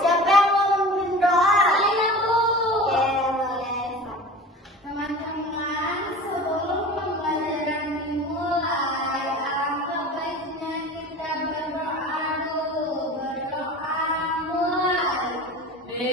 siapa yang mau memimpin doa? Saya, Bu. Oke, boleh. Teman-teman, sebelum pembelajaran dimulai, alangkah baiknya kita berdoa dulu. Berdoa mulai. Oke,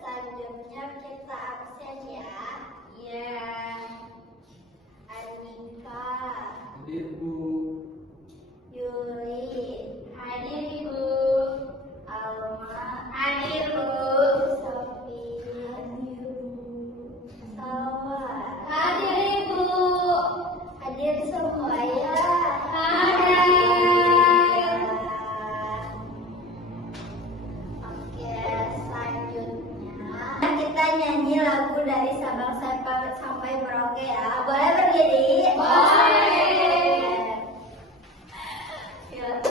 selanjutnya kita absen ya. Ya. Anika, Hadir, Bu. Yuli, Hadir, Ibu. Alma, Hadir, Bu. Sofi, Salwa. Hadir, Ibu. Hadir semua ya. Hadir. Oke, selanjutnya kita nyanyi lagu dari Sabang sampai Merauke ya. Boleh berdiri? Boleh. Yuk.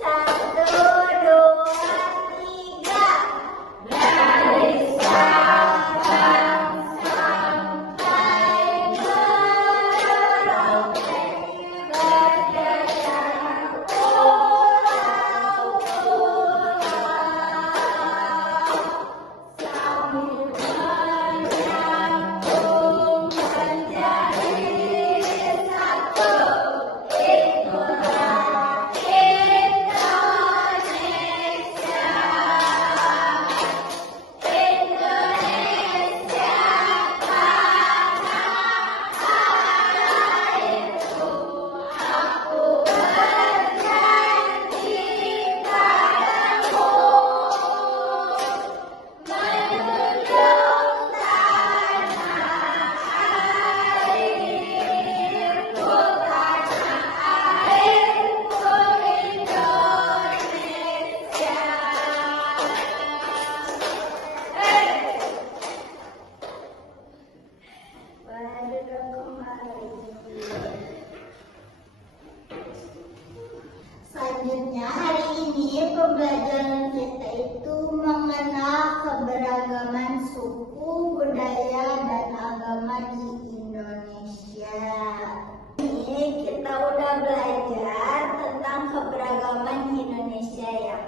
1, 2, 3. Dari Sabang sampai Merauke, berjalan pulau-pulau, sambil menyambung menjadi satu. Itulah Indonesia. Indonesia tanah airku. Aku berjanji padamu, menjunjung tanah airku, tanah airku Indonesia. Boleh duduk kembali. Selanjutnya hari ini pembelajaran kita itu mengenal keberagaman suku, budaya, dan agama di Indonesia. Ini kita udah belajar tentang keberagaman di Indonesia ya.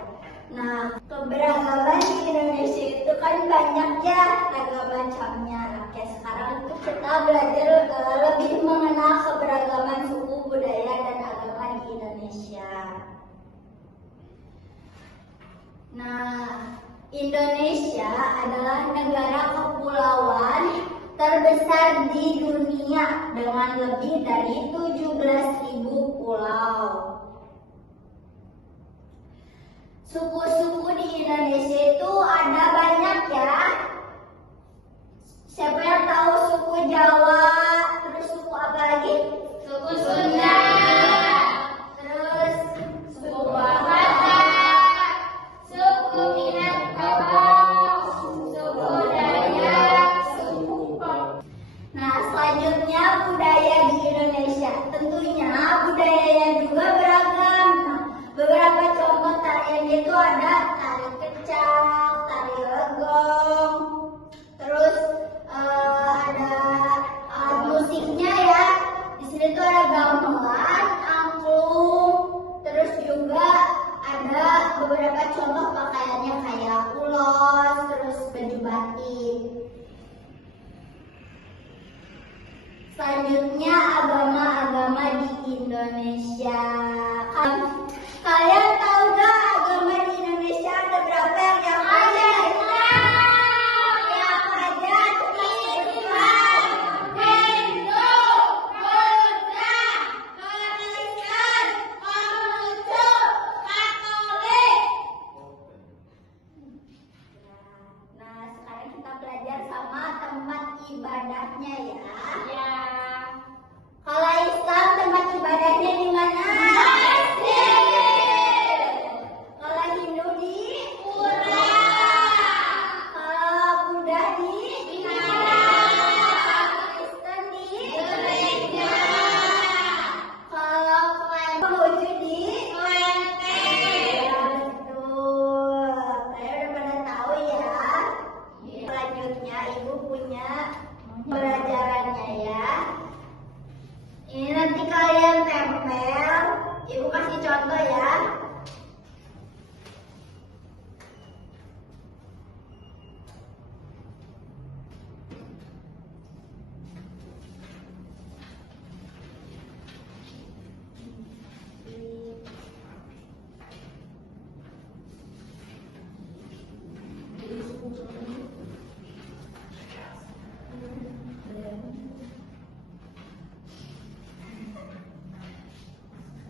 Nah, keberagaman di Indonesia itu kan banyak ya ragam macamnya. Oke, sekarang itu kita belajar lebih mengenal keberagaman suku, budaya, dan agama di Indonesia. Nah, Indonesia adalah negara kepulauan terbesar di dunia dengan lebih dari 17.000 pulau. Suku-suku di Indonesia itu ada banyak ya. Siapa yang tahu suku Jawa? Terus suku apa lagi? Suku Sunda. Terus Suku Batak. Suku Minangkabau. Suku Dayak. Suku Papua. nah, selanjutnya budaya di Indonesia. Tentunya budayanya juga beragam. Nah, beberapa contoh tarian itu ada tari kecak, tari legong, terus batin. Selanjutnya agama-agama di Indonesia. Kalian tahu gak agama di Indonesia ada berapa yang diamalkan? Yang ada Islam, Hindu, Buddha, Kristen, Konghucu, Katolik. Nah, sekarang kita belajar sama tempat ibadahnya ya. Ya. Kalau Islam tempat ibadahnya di mana? Kalau Hindu di Pura. Kalau Buddha di Vihara. Kristen di Gereja. Kalau Konghucu di Kelenteng. Ya betul. Saya udah pada tahu ya. Selanjutnya ibu punya pelajarannya ya. Ini nanti kalian tempel. Ibu kasih contoh ya.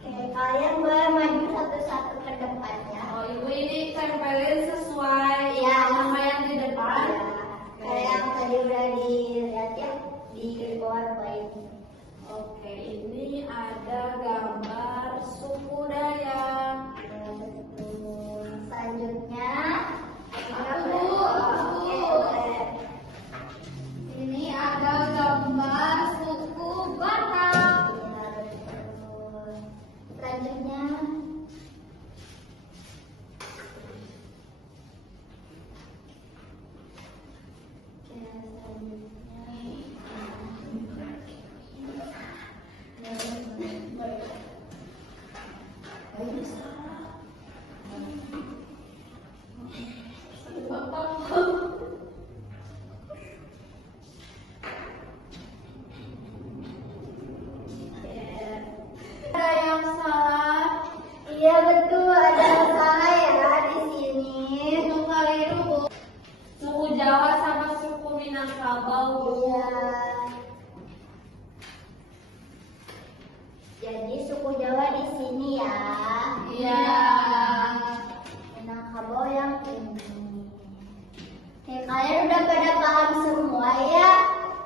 Oke, kalian boleh maju satu-satu ke depannya. Oh, ibu ini tempelin sesuai Ya. nama yang di depan. Kayak yang tadi udah dilihat ya di PowerPoint. Oke, ini ada gambar suku Dayak. Selanjutnya, Aku. Oke, boleh. Ini ada gambar suku Batak. Selanjutnya, Ada yang salah. iya betul ada yang salah ya di sini. Itu keliru, Bu. Suku Jawa sama suku Minangkabau, Bu. Iya. Jadi suku Jawa di sini ya. Iya. Minangkabau yang ini. Oke, kalian udah pada paham semua ya.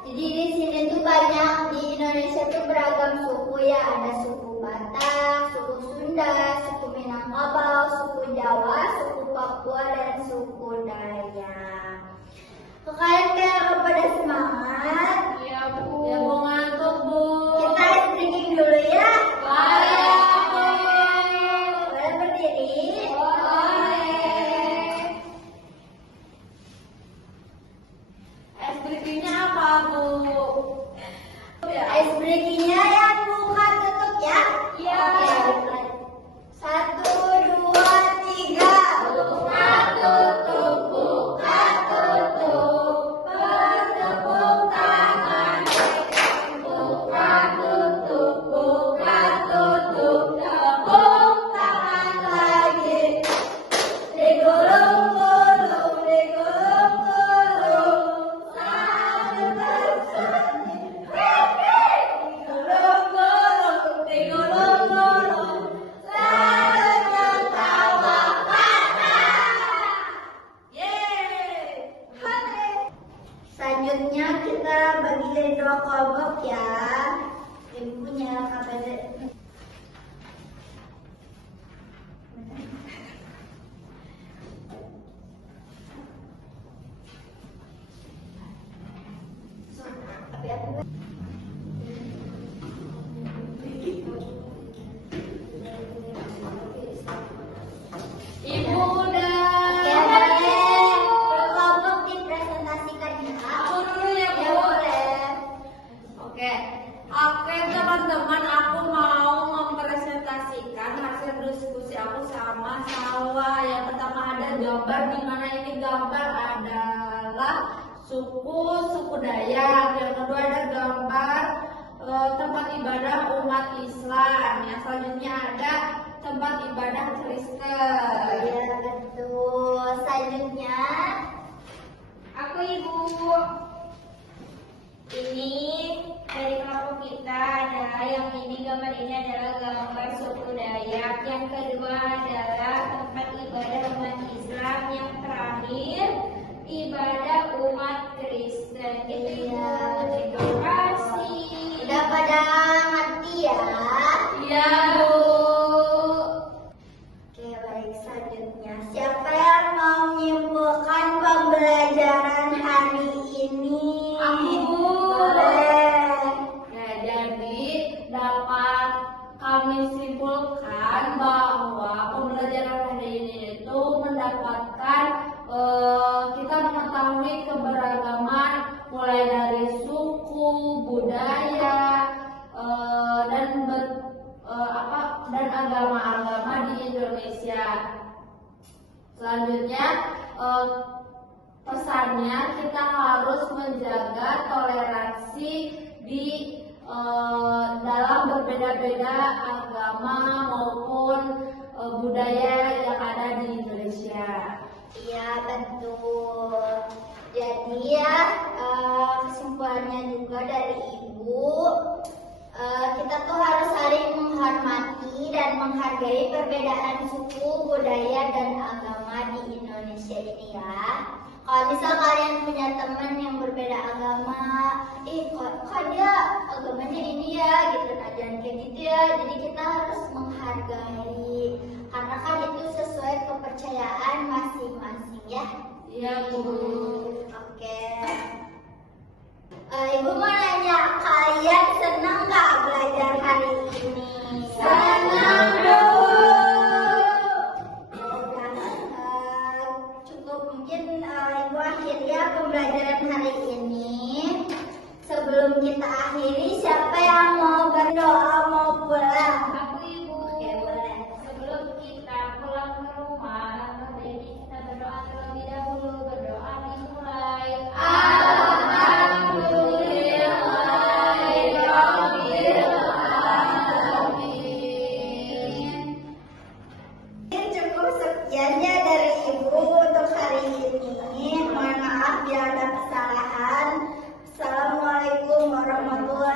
Jadi di sini tuh banyak, di Indonesia tuh beragam suku ya. Ada suku Batak, suku Sunda, suku Minangkabau, suku Jawa, suku Papua, dan suku Dayak. Kalian kayak pada semangat. Iya, Bu. Ya, Bu, ngantuk, Bu. Kita ice breaking dulu ya. Boleh. Boleh berdiri. Boleh. Es breakingnya apa, Bu? Ice breakingnya yang buka tutup ya. Iya. Oke, 1, 2, 3. Buka tutup, buka tutup. Bertepuk tangan. Buka tutup, buka tutup. Tepuk tangan lagi. Digulung-gulung, digulung-gulung. Sambil bersanding. Digulung-gulung, digulung-gulung. Sambil tertawa patah. Yeay. Selanjutnya kita bagi jadi 2 kelompok ya. Ibu punya KPD. Tapi aku Ibu udah. ya boleh. Kelompok dipresentasikan ya. Aku dulu ya, Bu. Ya boleh. Oke. Oke, teman-teman, aku mau mempresentasikan hasil diskusi aku sama Salwa. Yang pertama ada gambar, di mana ini gambar adalah adalah suku Dayak. Yang kedua ada gambar tempat ibadah umat Islam. Yang selanjutnya ada tempat ibadah Kristen. Ya betul. Selanjutnya Aku Ibu. Ini dari kelompok kita ada yang gambar ini adalah gambar suku Dayak. Yang kedua adalah tempat ibadah umat Islam. Yang terakhir ibadah umat Kristen. Iya, Terima kasih. udah pada ngerti ya? Iya Bu. Oke, baik, selanjutnya siapa yang mau menyimpulkan pembelajaran hari ini? Aku. Boleh. Nah, jadi dapat kami simpulkan bahwa pembelajaran hari ini itu mendapatkan kita mengetahui keberagaman mulai dari suku, budaya, dan agama-agama di Indonesia. Selanjutnya pesannya kita harus menjaga toleransi di dalam berbeda-beda agama maupun budaya yang ada di Indonesia. Iya betul. Jadi ya kesimpulannya juga dari Ibu, kita tuh harus saling menghormati dan menghargai perbedaan suku, budaya, dan agama di Indonesia ini ya. Kalau misal kalian punya teman yang berbeda agama, kok dia agamanya ini ya, gitu, nah jangan kayak gitu ya. Jadi kita harus menghargai, karena kan itu sesuai kepercayaan masing-masing ya. Iya Bu. Oke. Ibu mau nanya, kalian senang nggak belajar hari ini? Senang Bu. Cukup mungkin Ibu akhiri ya pembelajaran hari ini. Sebelum kita akhiri, siapa yang mau berdoa mau pulang? Aku Ibu. Oke, boleh. Sebelum kita pulang ke rumah, hari ini kita berdoa terlebih dahulu. Berdoa dimulai. Mungkin cukup sekiannya dari Ibu untuk hari ini. Mohon maaf bila ada kesalahan. Assalamualaikum warahmatullahi